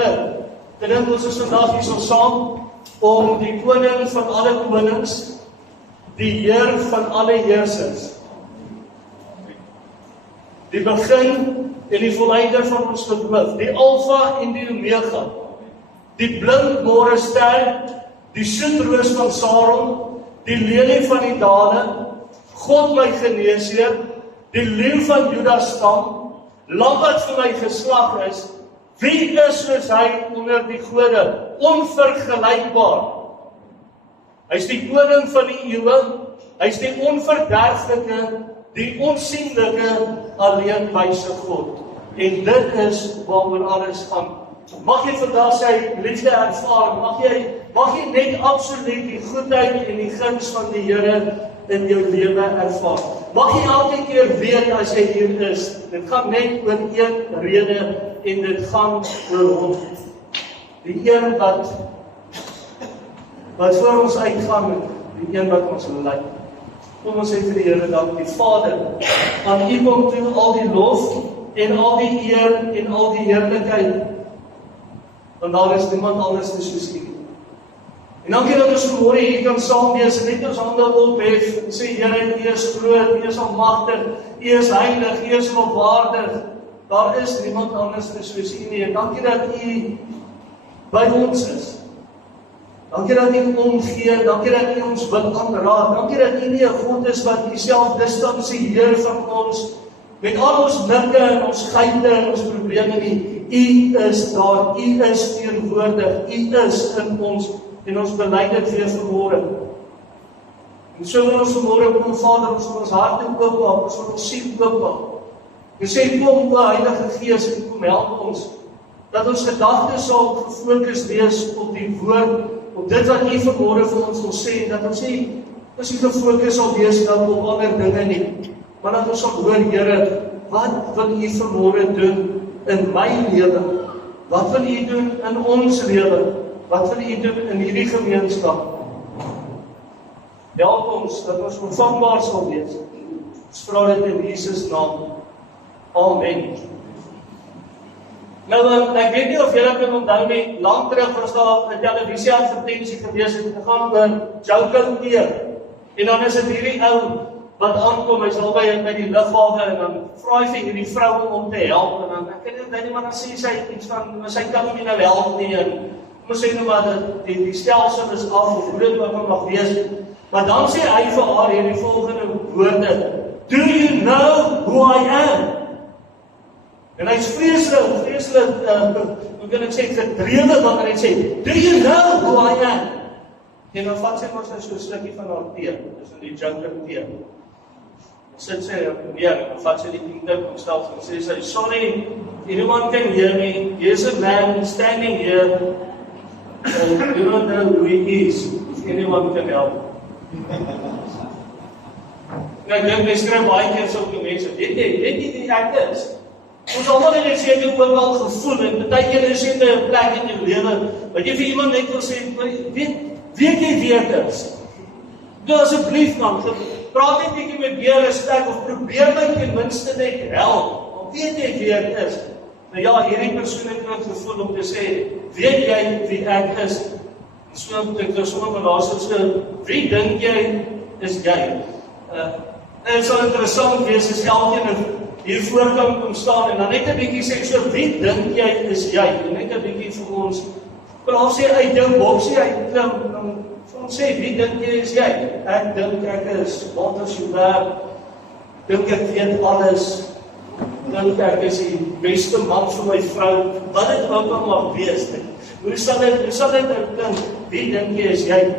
Ek dink ons is vandag hier so saam om die koning van alle konings, die Heer van alle heersers, die begin en die volleinder van ons geloof, die Alfa en die Omega, die blindmore ster, die soetroos van Saron, die lelie van die dale, God my geneesheer, die leeu van Juda stam, lam wat vir my geslag is, wie is soos hy onder die gode, onvergelykbaar. Hy is die koning van die eeue, hy is die onverderflike, die onsienlike, alleenwyse God. En dit is waaroor alles gaan. Mag jy vandag sy liefde ervaar, mag jy net absoluut die goedheid en die guns van die Here in jou lewe ervaar. Mag jy elke keer weet as jy hier is, dit gaan net oor een rede en dit gaan oor hom. Die een wat voor ons uitgaan, die een wat ons lei. Kom ons sê vir die Here dank, die Vader, aan U kom toe al die lof en al die eer en al die heerlikheid. Want daar is niemand anders soos U. En dankie dat ons vanmôre hier kan saam wees en net ons hande ophef en sê, Here, U is groot, U is almagtig, U is heilig, U is lofwaardig. Daar is niemand anders soos U nie. En dankie dat U by ons is. Dankie dat U omgee, dankie dat U ons wil aanraak. Dankie dat U nie 'n God is wat U self distansieer van ons met al ons nikke en ons geite en ons probleme nie. U is daar, U is teenwoordig, U is in ons. En ons bely dit weer vanmôre. En so wil ons vanmôre kom, Vader, ons wil ons harte oopmaak, ons wil ons siel oopmaak. En sê, kom, o Heilige Gees, en kom help ons, dat ons gedagtes sal gefokus wees op die woord, op dit wat U vanmôre vir ons wil sê, dat ons nie gefokus sal wees op ander dinge nie, maar dat ons sal hoor, Here, wat wil U vanmôre doen in my lewe? Wat wil U doen in ons lewe? Wat wil U doen in hierdie gemeenskap? Help ons dat ons ontvangbaar sal wees. Ons vra dit in Jesus naam. Amen. Nou, ek weet nie of julle kan onthou nie, lang terug was daar 'n televisie-advertensie gewees het gegaan oor Joker Teer. En dan is dit hierdie ou wat aankom, hy's al by die lughawe en dan vra hy vir hierdie vrou om te help en dan ek weet nie maar dan sê sy iets van sy kan nie nou help nie en ons sê nou maar dat die stelsel is af of hoe dit ook mag wees. Maar dan sê hy vir haar hierdie volgende woorde: Do you know who I am? En hy's vreeslik, hoe kan ek sê, gedrewe wanneer hy sê, Do you know who I am? En dan vat sy maar so 'n slukkie van haar tee, dis in die Joker tee. Sit sy neer, dan vat sy die tientjie op stel en sê sy, Sorry, anyone can hear me, here's a man standing here, and you don't know who he is, if anyone can help. Nou, ek dink, mens skryf baie keer sulke mense, weet jy wie ek is? Ons almal het seker ook al gevoel, en baie keer is dit 'n plek in jou lewe, wat jy vir iemand net wil sê, weet jy wie ek is? Nou asseblief man, praat net bietjie met meer respek, of probeer my ten minste net help, weet jy wie ek is? Nou ja, hierdie persoon het ook gevoel om te sê, weet jy wie ek is? En so ek nou sommer maar daar so, wie dink jy is jy? En het sal interessant wees as elkeen hier voor kan kom staan en dan net 'n bietjie sê, so wie dink jy is jy? En net 'n bietjie vir ons, praat sê uit jou boksie uitklim, dan ons sê, wie dink jy is jy? Ek dink ek is Walter Joubert, dink ek weet alles, dink ek is die beste man vir my vrou, wat dit ook al mag wees. Hoe sal dit dink, wie dink jy is jy?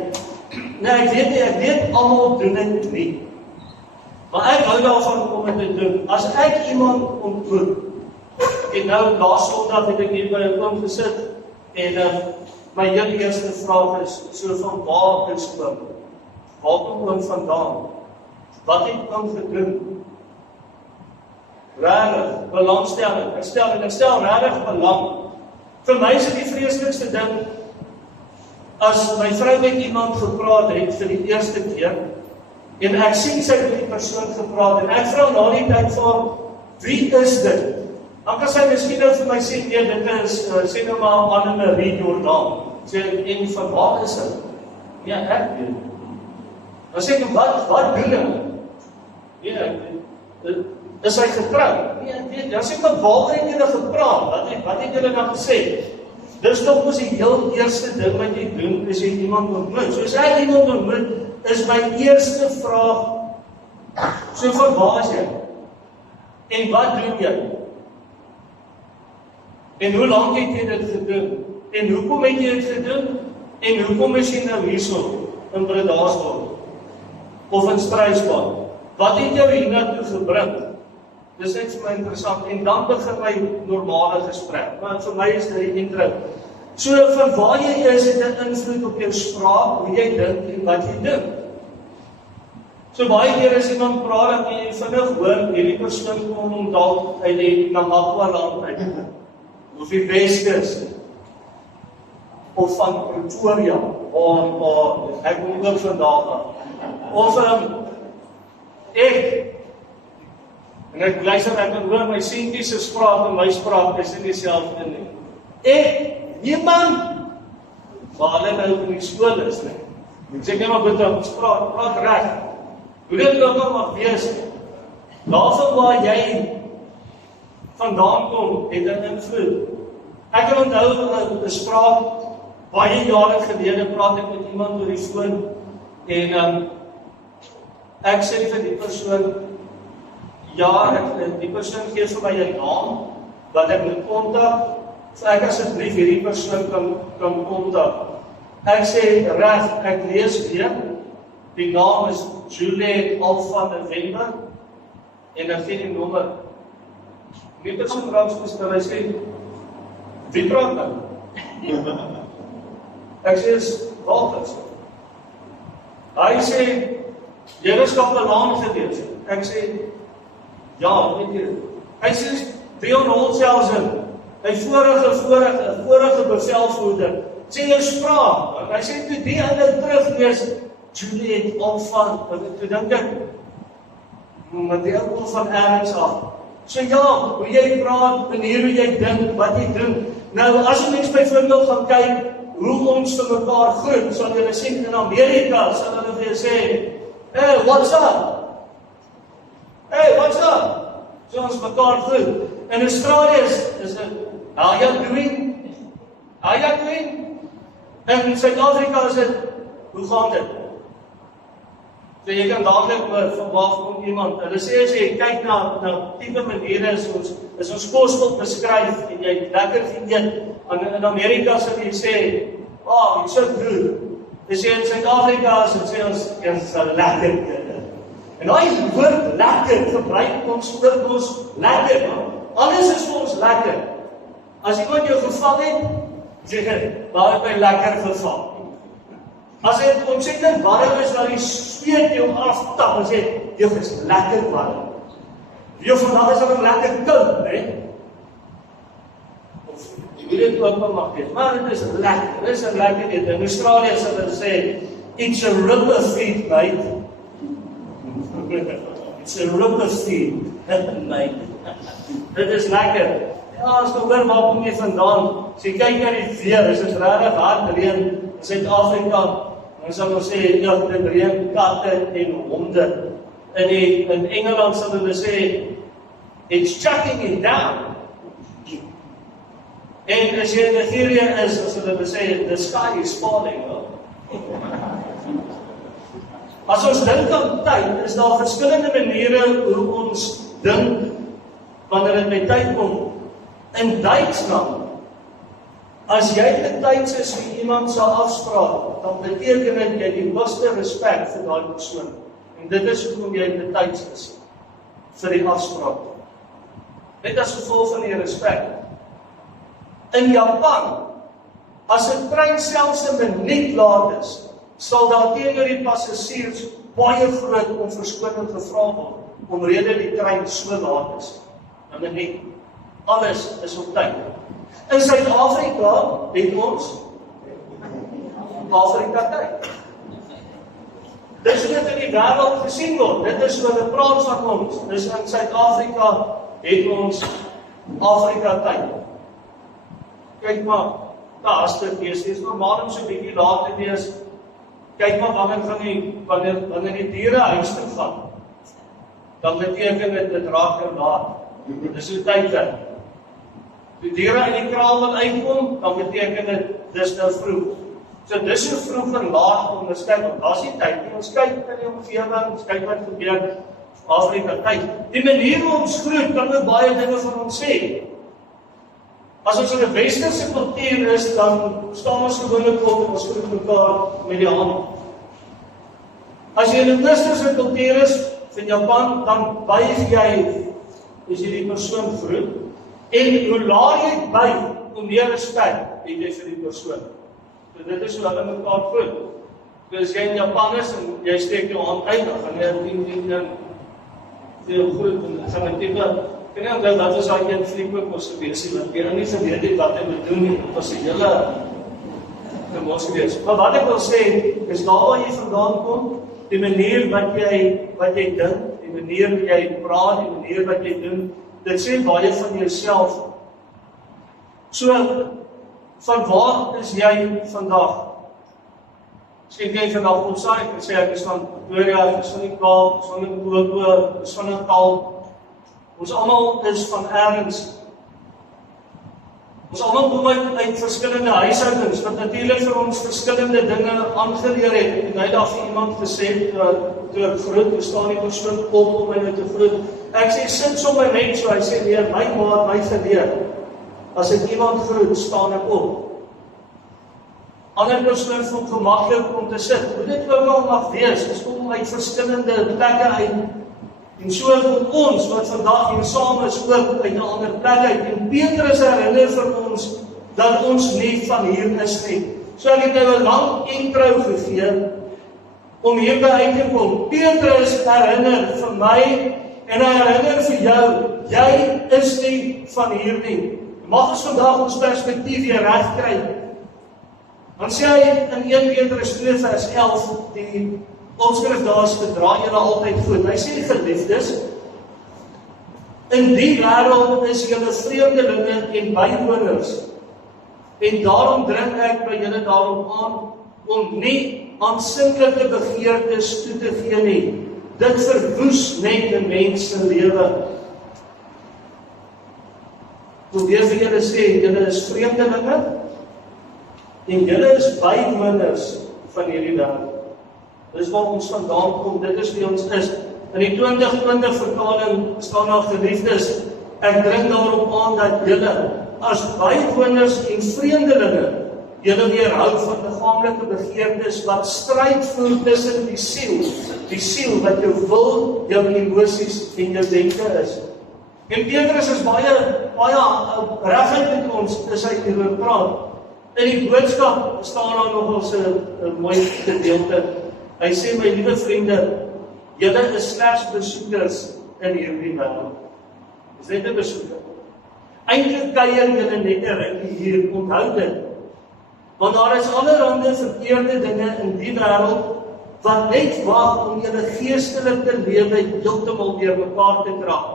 Nee, ek weet almal doen dit nie. Maar ek hou daarvan om dit te doen. As ek iemand ontmoet, en nou laas Sondag het ek hier by 'n oom gesit, en my heel eerste vraag is, so van waar is oom? Waar kom oom vandaan? Wat het oom gedoen? Regtig, belangstelling. Ek stel regtig belang. Vir my is dit die vreeslikste ding, as my vrou met iemand gepraat het vir die eerste keer, en ek sien sy met die persoon gepraat, en ek vra na die tyd van, wie is dit? Dan kan sy miskien nou vir my sê, nee, dit is, sê nou maar Anne-Marie Jordaan. Sê, en van waar is hy? Ja, ek weet. Dan sê ek, wat doen hy? Ja, is hy getrou? Nee, ek weet. Dan sê ek, waar het julle gepraat? Wat het julle dan gesê? Dis nog ons die heel eerste ding wat jy doen, is jy iemand ontmoet. So as ek iemand ontmoet, is my eerste vraag, so van waar is jy? En wat doen jy? En hoe lang het jy dit gedoen? En hoekom het jy dit gedoen? En hoekom is jy nou hierso in Bredasdorp? Of in Struisbaai? Wat het jou hiernatoe gebring? Dis net vir my interessant. En dan begin my normale gesprek. Maar vir my is dit die intro. So van waar jy is, het 'n invloed op jou spraak, hoe jy dink en wat jy dink. So baie keer as iemand praat, dat jy vinnig hoor, hierdie persoon kom dalk uit die Namakwa-land uit. Of die Weskus, of van Pretoria, of ek kom ook vandag af. Of ek, en ek luister, ek kan hoor my seentjies se spraak en my spraak is in dieselfde nie. Ek, niemand, waar hulle nou in die skool is nie. Ek sê nie maar goed, praat reg. Hoe dit ook al mag wees, daarvan waar jy vandaan kom, het 'n invloed. Ek kan onthou 'n spraak, baie jare gelede praat ek met iemand oor die foon, en ek sê vir die persoon, ja, die persoon gee vir my 'n naam, wat ek moet kontak, so ek asseblief hierdie persoon kan kontak. Ek sê, reg, ek lees weer, die naam is Juliet Alpha November, en dan gee die nommer. Die persoon raamstel, hy sê, wie praat nou? Ek sê, is Walters. Hy sê, jy was kapelaan gewees. Ek sê, ja, weet jy. Hy sê, Dion Holtshausen, hy vorige bevelvoerder, sê jou spraak. En hy sê, toe die hulle teruglees, Juliet Alpha, toe dink ek, maar die kom van ergens af. So ja, hoe jy praat, manier hoe jy dink, wat jy doen. Nou, as 'n mens byvoorbeeld gaan kyk, hoe ons vir mekaar groet, sal jy sien in Amerika, sal hulle vir jou sê, hey, what's up? Hey, what's up? So ons mekaar groet. In Australië is dit, how you doing? How you doing? In Suid-Afrika is dit, hoe gaan dit? So jy kan dadelik van waar kom iemand. Hulle sê as jy kyk na tipe maniere is ons kos wil beskryf en jy lekker geëet. In Amerika sal jy sê, oh, it's so good. As jy in Suid-Afrika sê ons is lekker. En daai woord lekker gebruik ons oor ons lekker. Alles is vir ons lekker. As iemand jou geval het, sê jy, waar het my lekker geval? As dit ontsettend warm is, dan die sweet jou aftap en sê, jy is lekker warm. Jou vandag is dan lekker koud, né? Of jy weet dit ook wel mag wees, maar dit is lekker. Dit is 'n lekker eten. In Australië sal hulle sê, it's a ripper feed, mate. It's a ripper feed, mate. Dit is lekker. Ja, as jy hoor waar kom jy vandaan, as jy kyk na die weer, is dit regtig hard reën in Suid-Afrika. Dan sal ons sê, ja, dit reën katte en honde. In Engeland sal hulle sê, it's chucking it down. En as jy in Nigeria is, as hulle sê, the sky is falling. As ons dink aan tyd, is daar verskillende maniere hoe ons dink wanneer dit met tyd kom. In Duitsland, as jy betyds is vir iemand se afspraak, dan beteken dit jy die hoogste respek vir daai persoon. En dit is hoekom jy betyds is vir die afspraak. Net as gevolg van die respek. In Japan, as 'n trein selfs 'n minuut laat is, sal daar teenoor die passasiers baie groot om verskoning gevra word, omrede die trein so laat is. 'n minuut. Alles is op tyd. In Suid-Afrika het ons Afrika tyd. Dis hoe dit in die wêreld gesien word. Dit is hoe hulle praat van ons. Dis in Suid-Afrika het ons Afrika tyd. Kyk maar, daar is dit wees, dit is normaal om so 'n bietjie laat te wees. Kyk maar wanneer die diere huis toe gaan, dan beteken dit raak laat. Dis hoe tyd werk. Die diere in die kraal wat uitkom, dan beteken dis nou vroeg. So dis hoe vroeg en laat onderskei, want daar's nie tyd nie. Ons kyk in die omgewing, ons kyk wat gebeur Afrika tyd. Die manier hoe ons groet kan ook baie dinge van ons sê. As ons in 'n westerse kultuur is, dan staan ons gewoonlik op en ons groet mekaar met die hand. As jy in 'n westerse kultuur is, in Japan, dan buig jy as jy die persoon groet. En hoe laer jy buig, hoe meer respek het jy vir die persoon. So dit is hoe hulle mekaar groet. So as jy in Japan is en jy steek jou hand uit, dan gaan jy 10 groet en gaan ek tipe, ek weet nie onthou wat was daai een vriend ook was gewees, want jy nie geweet het wat hy moet doen nie. Dit was 'n hele mos gewees. Maar wat ek wil sê, is daar waar jy vandaan kom, die manier wat jy dink, die manier wat jy praat, die manier wat jy doen, dit sê baie van jouself. So, van waar is jy vandag? Skien jy vandag opsaai, ek sê ek is van Pretoria, ek is van die Kaap, ek is van die Limpopo, ek is van Natal. Ons almal is van ergens. Ons almal kom uit verskillende huishoudings, wat natuurlik vir ons verskillende dinge aangeleer het. En hy het vir iemand gesê, toe ek groet, staan die persoon op om my te groet. Ek sê, sit sommer net so, hy sê, nee, my ma het my geleer. As ek iemand groet, staan ek op. Ander persoon voel gemaklik om te sit. Hoe dit ook al mag wees, ons kom uit verskillende plekke uit. En so kom ons, wat vandag hier saam is, ook uit 'n ander plek uit. En Petrus herinner vir ons, dat ons nie van hier is nie. So ek het nou 'n lang intro gegee, om hierby uit te kom. Petrus herinner vir my, en hy herinner vir jou, jy is nie van hier nie. Mag ons vandag ons perspektief weer reg kry. Dan sê hy in 1 Petrus 2 vers 11, die opskrif daar is, gedra julle altyd goed. Hy sê, geliefdes, in die wêreld is julle vreemdelinge en bywoners, en daarom dring ek by julle daarop aan, om nie aansinklike begeertes toe te gee nie. Dit verwoes net 'n mens se lewe. Toe weer vir julle sê, julle is vreemdelinge, en julle is bywoners van hierdie wêreld. Dis waar ons vandaan kom, dit is wie ons is. In die 2020 vertaling staan daar, geliefdes, ek dring daarop aan dat julle as bywoners en vreemdelinge julle weerhou van liggaamlike begeertes wat stryd voer tussen die siel wat jou wil, jou emosies en jou denke is. En Petrus is baie reguit met ons, is hy hieroor praat. In die boodskap staan daar nog ons 'n mooi gedeelte. Hy sê, my liewe vriende, julle is slegs besoekers in hierdie wêreld. Is net 'n besoeker. Eintlik kuier julle net 'n rukkie hier, onthou dit. Want daar is allerhande verkeerde dinge in die wêreld wat net wag om julle geestelike lewe heeltemal weer mekaar te krak.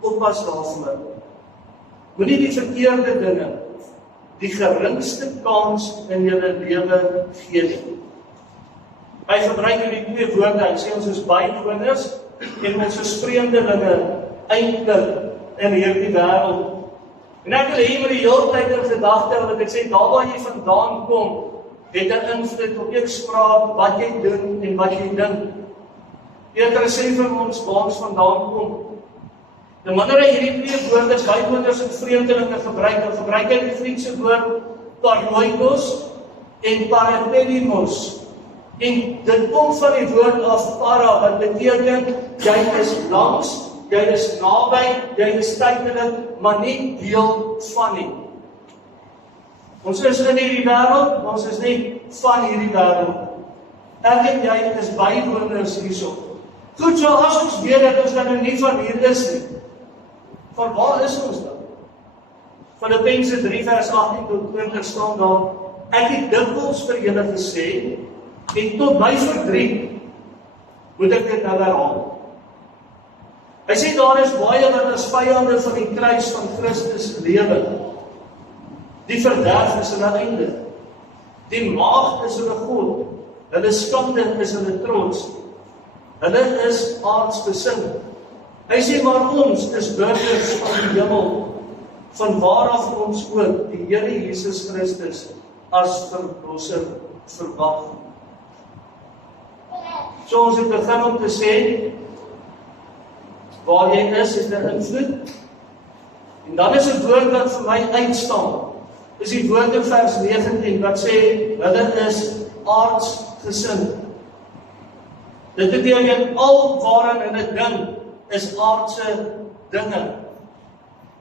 Oppas daarvoor. Moenie die verkeerde dinge die geringste kans in julle lewe gee nie. Hy gebruik hierdie 2 woorde, hy sê ons is bywoners en ons is vreemdelinge eintlik in hierdie wêreld. En ek wil hê met die hele tyd in gedagte, wat ek sê, daar waar jy vandaan kom, het 'n invloed op jou spraak, wat jy doen en wat jy dink. Petrus sê vir ons waar ons vandaan kom. En wanneer hy hierdie 2 woorde, bywoners en vreemdelinge gebruik, dan gebruik hy die Griekse woord paroikos en parapenimos. En dit kom van die woord af para, wat beteken, jy is langs, jy is naby, jy is tydelik, maar nie deel van nie. Ons is in hierdie wêreld, maar ons is nie van hierdie wêreld. Ek en jy is bywoners hierso. Goed, so as ons weet dat ons dan nie van hier is nie, van waar is ons dan? Filippense 3 vers 18 tot 20 staan daar, ek het dikwels vir julle gesê, en tot my verdriet moet ek dit nou herhaal. Hy sê daar is baie wat as vyande van die kruis van Christus lewe. Die verderf is hulle einde. Die maagd is hulle God. Hulle skande is hulle trots. Hulle is aardsgesind. Hy sê maar ons is burgers van die hemel, van waaraf ons ook die Here Jesus Christus as verlosser verwag. So ons het begin om te sê, waar jy is 'n invloed. En dan is 'n woord wat vir my uitstaan. Is die woord in vers 19 wat sê, hulle is aardsgesind. Dit beteken al waarin hulle dink is aardse dinge.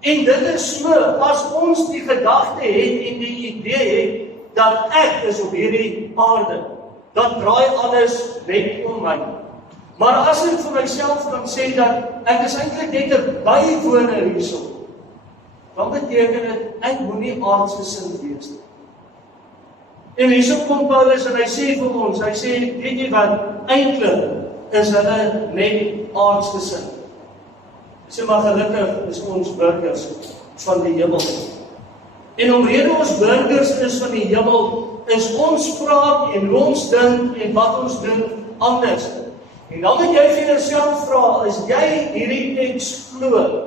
En dit is so, as ons die gedagte het en die idee het, dat ek is op hierdie aarde, dan draai alles net om my. Maar as ek vir myself kan sê dat ek is eintlik net 'n bywoner hierso, dan beteken dit, ek moenie aardsgesind wees nie. En hierso kom Paulus en hy sê vir ons, hy sê, weet jy wat, eintlik is hulle net aardsgesind. Hy sê, maar gelukkig is ons burgers van die hemel. En omrede ons burgers is van die hemel, is ons praat en ons dink en wat ons doen anders. En dan moet jy vir jouself vra, is jy hierdie teks glo?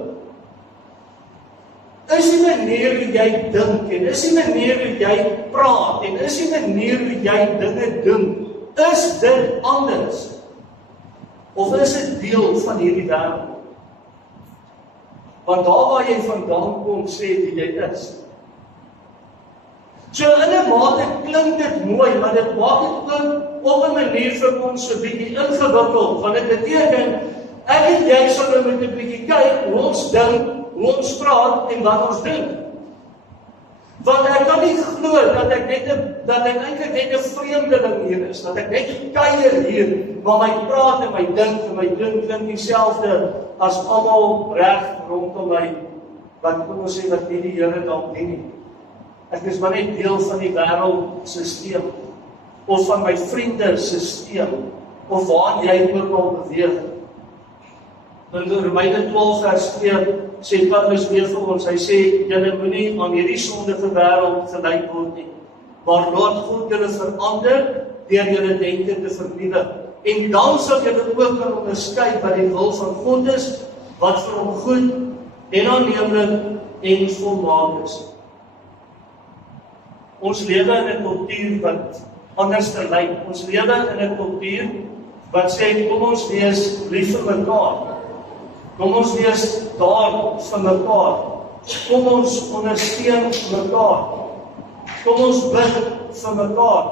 Is die manier hoe jy dink en is die manier hoe jy praat en is die manier hoe jy dinge doen, is dit anders? Of is dit deel van hierdie wêreld? Want daar waar jy vandaan kom, sê wie jy is. So in 'n mate klink dit mooi, maar dit maak dit ook op 'n manier vir ons so bietjie ingewikkeld, want dit beteken, ek en jy sal nou met 'n bietjie kyk hoe ons dink, hoe ons praat en wat ons doen. Want ek kan nie glo dat ek eintlik net 'n vreemdeling hier is, dat ek net kuier hier, maar my praat en my dink en my doen klink dieselfde as almal reg rondom my, wat kom ons sê wat nie die Here dalk dien nie. Ek is maar net deel van die wêreldsisteem, of van my vriende sisteem, of waar jy ook al beweeg. In Romeine 12 vers 2 sê Paulus weer vir ons, hy sê, julle moenie aan hierdie sondige wêreld gelyk word nie, maar laat God julle verander deur julle denke te vernuwe. En dan sal julle ook kan onderskei wat die wil van God is, wat vir hom goed en aanneemlik en volmaak is. Ons lewe in 'n kultuur wat anders te lyk. Ons lewe in 'n kultuur wat sê, kom ons wees lief vir mekaar. Kom ons wees daar vir mekaar. Kom ons ondersteun mekaar. Kom ons bid vir mekaar.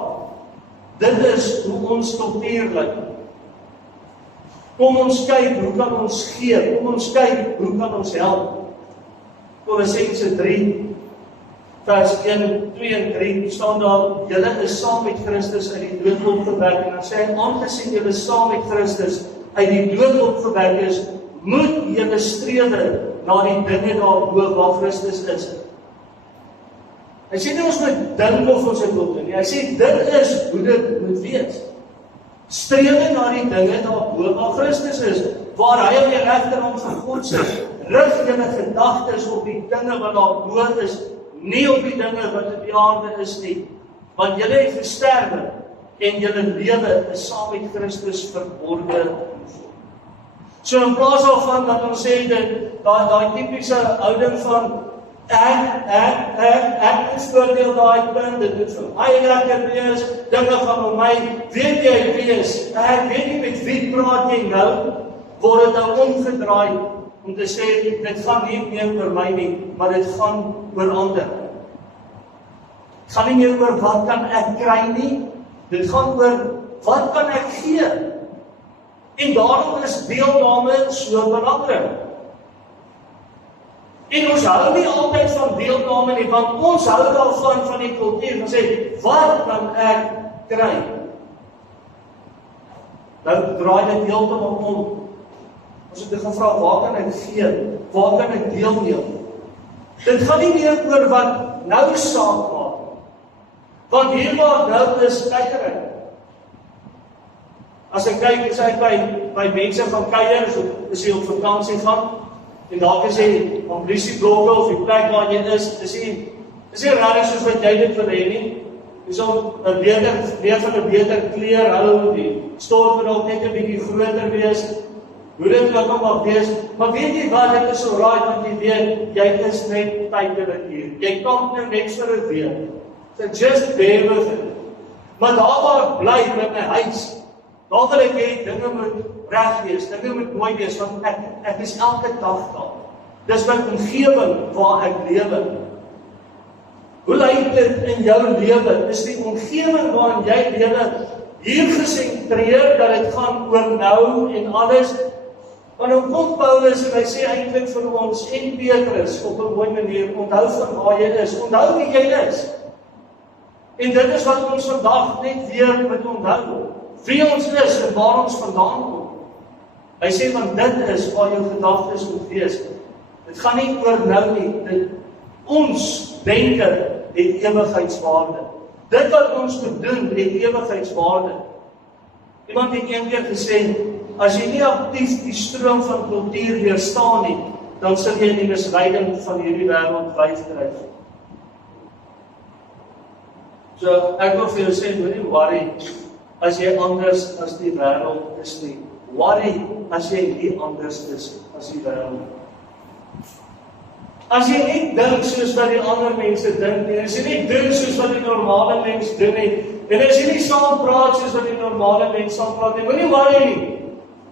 Dit is hoe ons kultuur lyk. Kom ons kyk, hoe kan ons gee? Kom ons kyk, hoe kan ons help? Kolossense 3, vers 1, 2 en 3, staan daar, julle is saam met Christus uit die dood opgewek. En dan sê hy, aangesien julle saam met Christus uit die dood opgewek is, moet julle streef na die dinge daarbo waar Christus is. Hy sê nie ons moet dink of ons dit wil doen nie. Hy sê dit is hoe dit moet wees. Streef na die dinge daarbo waar Christus is, waar hy op die regterhand van God sit. Rig julle gedagtes op die dinge wat daarbo is, nie op die dinge wat op die aarde is nie. Want julle het gesterwe en julle lewe is saam met Christus verborge. So in plaas daarvan dat ons sê dit, daai tipiese houding van ek is voordeel daai punt, dit moet vir my lekker wees, dinge gaan om my, weet jy wees, ek weet nie met wie praat jy nou, word dit nou omgedraai, om te sê, dit gaan nie meer oor my nie, maar dit gaan oor ander. Dit gaan nie meer oor wat kan ek kry nie, dit gaan oor wat kan ek gee. En daarom is deelname so belangrik. En ons hou nie altyd van deelname nie, want ons hou daarvan van die kultuur, en sê, wat kan ek kry? Nou draai dit heeltemal om. Ons het gaan vra, waar kan ek gee? Waar kan ek deelneem? Dit gaan nie meer oor wat nou saak maak. Want hier waar nou is kykery. As ek kyk, sê ek by by mense gaan kuier, so as jy op vakansie gaan, en dalk is jy amblisieblokke of die plek waar jy is nie rarig soos wat jy dit wil hê nie. Jy sal weer van 'n beter kleur hou, die stort moet ook net 'n bietjie groter wees, hoe dit ook al mag wees, maar weet jy wat, dit is so raai, want jy weet, jy is net tydelik hier. Jy kom nou net vir 'n week. So just bear with it. Maar daar waar bly met my huis, daar wil ek hê, dinge moet reg wees, dinge moet mooi wees, want ek is elke dag daar. Dis my omgewing waar ek lewe. Hoe lyk dit in jou lewe? Is die omgewing waarin jy lewe hier gesentreer dat dit gaan oor nou en alles? Want dan kom Paulus en hy sê eintlik vir ons en Petrus op 'n mooi manier, onthou van waar jy is, onthou wie jy is. En dit is wat ons vandag net weer moet onthou. Wie ons is en waar ons vandaan kom. Hy sê van dit is waar jou gedagtes moet wees. Dit gaan nie oor nou nie. Ons denke het ewigheidswaarde. Dit wat ons moet doen het ewigheidswaarde. Iemand het een keer gesê, as jy nie aktief die stroom van kultuur weerstaan nie, dan sal jy in die misleiding van hierdie wêreld bydryf. So ek wil vir jou sê, moenie worry as jy anders as die wêreld is nie. Worry as jy nie anders is as die wêreld. As jy nie dink soos wat die ander mense dink nie, as jy nie doen soos wat die normale mens doen nie, en as jy nie saam praat soos wat die normale mens saam praat nie, moenie worry nie.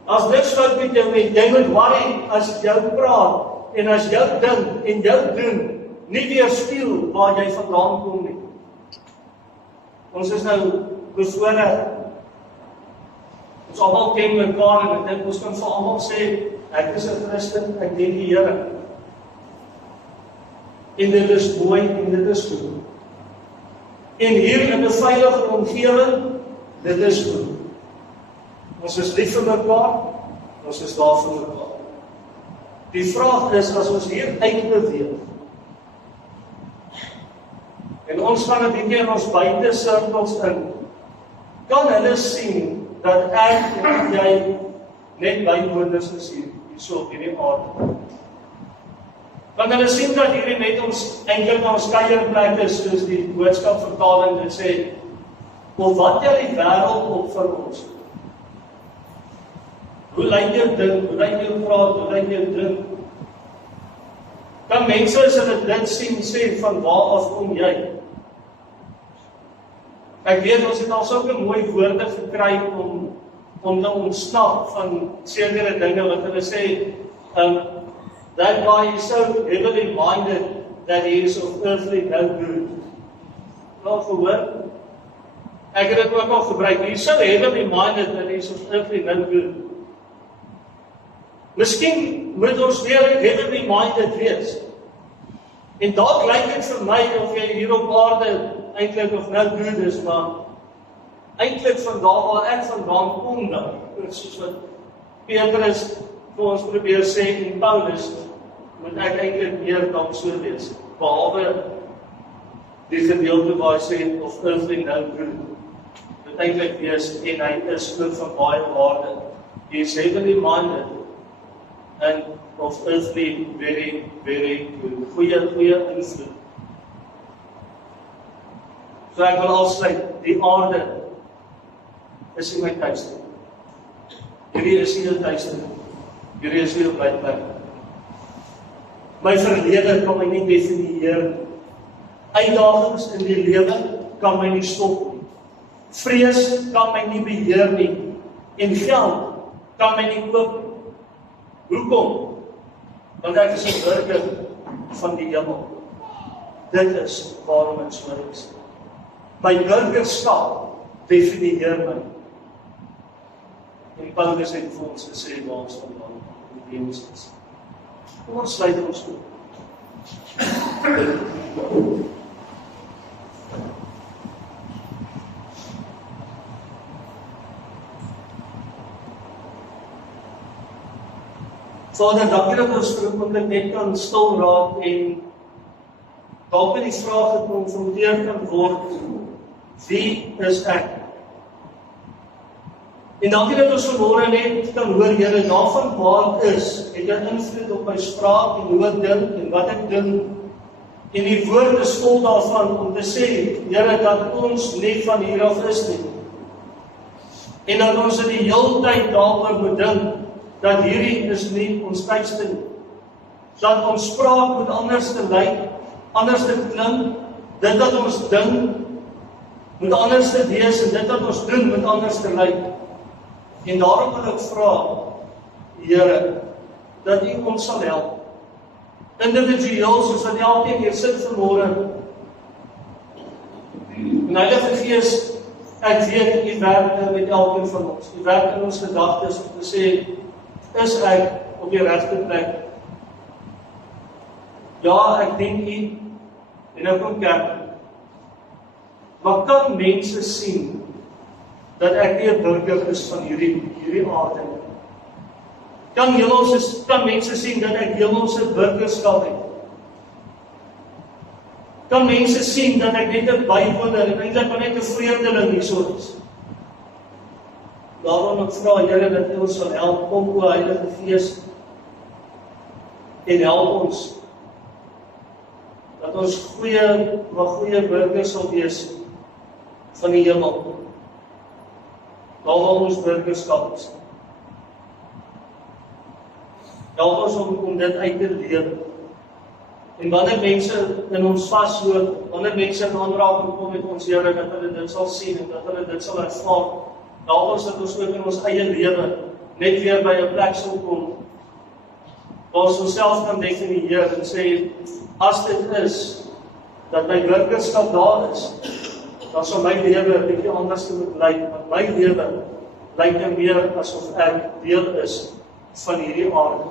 As niks fout met jou nie, jy moet worry as jou praat, en as jou dink en jou doen, nie weerspieël waar jy vandaan kom nie. Ons is nou bevoorreg. Ons almal ken mekaar en ek dink ons kan vir almal sê, ek is 'n Christen, ek dien die Here. En dit is mooi en dit is goed. En hier in 'n veilige omgewing, dit is goed. Ons is lief vir mekaar, ons is daar vir mekaar. Die vraag is, as ons hier uitbeweeg, en ons gaan 'n bietjie in ons buitesirkels in, kan hulle sien dat ek en jy net bywoners is hier so op hierdie aarde. Want hulle sien dat hierdie net ons eintlik ons kuierplek is, soos die boodskapvertaling dit sê, of wat tel die wêreld op vir ons? Hoe lyk jou ding, hoe lyk jou praat, hoe lyk jou drink? Kan mense as hulle dit sien sê, van waar af kom jy? Ek weet, ons het al sulke mooi woorde gekry om te ontsnap van sekere dinge wat hulle sê, that guy is so heavily minded that he is of earthly no good. Nou gehoor, ek het dit ook al gebruik, he is so heavily minded that he is of earthly no good. Miskien moet ons weer heavily minded wees. En dalk lyk dit vir my of jy hier op aarde eintlik of no good is, maar eintlik van daar waar ek vandaan kom nou, soos wat Petrus vir ons probeer sê en Paulus, moet ek eintlik meer dan so wees, behalwe die gedeelte waar hy sê of earthly no good, moet eintlik wees en hy is ook van baie waarde. He is heavily minded and of earthly very, very good. Goeie invloed. So ek wil afsluit, die aarde is nie my tuiste. Hierdie is nie jou tuiste. Hierdie is nie jou blyplek. My verlede kan my nie definieer. Uitdagings in die lewe kan my nie stop nie. Vrees kan my nie beheer nie. En geld kan my nie koop nie. Hoekom? Want ek is 'n burger van die hemel. Dit is waarom ek so is. My burgerskap definieer my. En Paulus het vir ons gesê waar ons vandaan die ons is. Kom ons sluit ons toe. Vader, dankie dat ons vir 'n oomblik net kan stil raak en dalk met die vraag gekonfronteer kan word, wie is ek? En dankie dat ons vanmôre net kan hoor, Here, daarvan waar ek is, het jy invloed op my spraak en hoe ek dink en wat ek dink. En die woord is vol daarvan om te sê, Here, dat ons nie van hier af is nie. En dat ons in die hele tyd daaroor moet dink, dat hierdie is nie ons tydste nie. Dat ons spraak moet anders te lyk, anders te klink, dit wat ons dink, moet anders te wees, en dit wat ons doen, moet anders te lyk. En daarom wil ek vra, Here, dat U ons sal help. Individueel, soos wat elkeen hier sit vanmôre. En Heilige Gees, ek weet U werk met elkeen van ons. U werk in ons gedagtes om te sê, is ek op die regte plek? Ja, ek dien U en ek kom kerk. Maar kan mense sien dat ek nie 'n burger is van hierdie aarde nie? Kan mense sien dat ek hemelse burgerskap het? Kan mense sien dat ek net 'n bywoner en eintlik maar net 'n vreemdeling hierso is? Daarom ek vra, Here, dat U ons sal help, kom, o Heilige Gees, en help ons, dat ons goeie burgers sal wees van die hemel, daar waar ons burgerskap is. Help ons om dit uit te leef. En wanneer mense in ons vasloop, wanneer mense in aanraking kom met ons, Here, dat hulle dit sal sien en dat hulle dit sal ervaar, help ons dat ons ook in ons eie lewe net weer by 'n plek sal kom, waar ons onsself kan definieer en sê, as dit is, dat my burgerskap daar is, dan sal my lewe 'n bietjie anders moet lyk, want my lewe lyk meer asof ek deel is van hierdie aarde.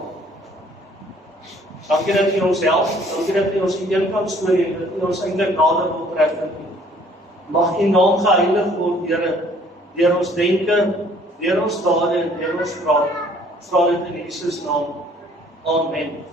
Dankie dat U ons help, dankie dat U ons in eenkant storie en dat U ons eintlik nader wil trek. Mag U naam geheilig word, Here, deur ons denke, deur ons dade en deur ons praat. Vra dit in Jesus naam. Amen.